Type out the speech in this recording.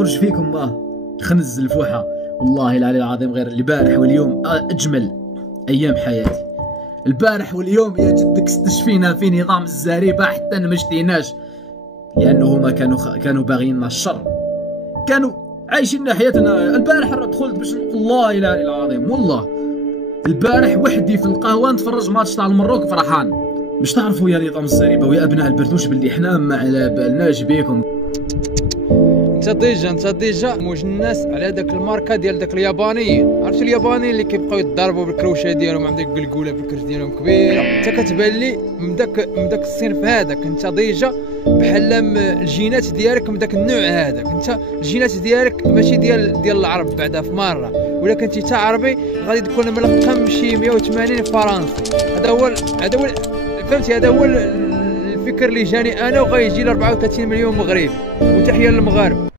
نخرج فيكم خنز الفوحه. والله العلي العظيم غير البارح واليوم اجمل ايام حياتي. البارح واليوم يا جدك استشفينا في نظام الزريبه حتى ما شتيناش، لانه هما كانوا باغيين لنا الشر، كانوا عايشين حياتنا. البارح دخلت باش والله العلي العظيم، والله البارح وحدي في القهوه نتفرج ماتش تاع المروك فرحان. باش تعرفوا يا نظام الزريبه ويا ابناء البردوش باللي حنا ما على بالناش بيكم. انت ديجا موج الناس على داك الماركه ديال داك اليابانيين. عرفتي اليابانيين اللي كيبقاو يضربوا بالكروشه ديالهم عندك القلقوله في الكرش ديالهم كبيره. انت كتبان لي من داك الصنف هذاك، انت ديجا بحال الجينات ديالك من داك النوع هذاك. انت الجينات ديالك ماشي ديال العرب بعدا في مره، ولا كنتي تا عربي غادي تكون ملقم شي 180 فرنسي. هذا هو فهمتي، هذا هو الفكر اللي جاني انا، وغيجي ل 34 مليون مغربي. وتحيه للمغاربه.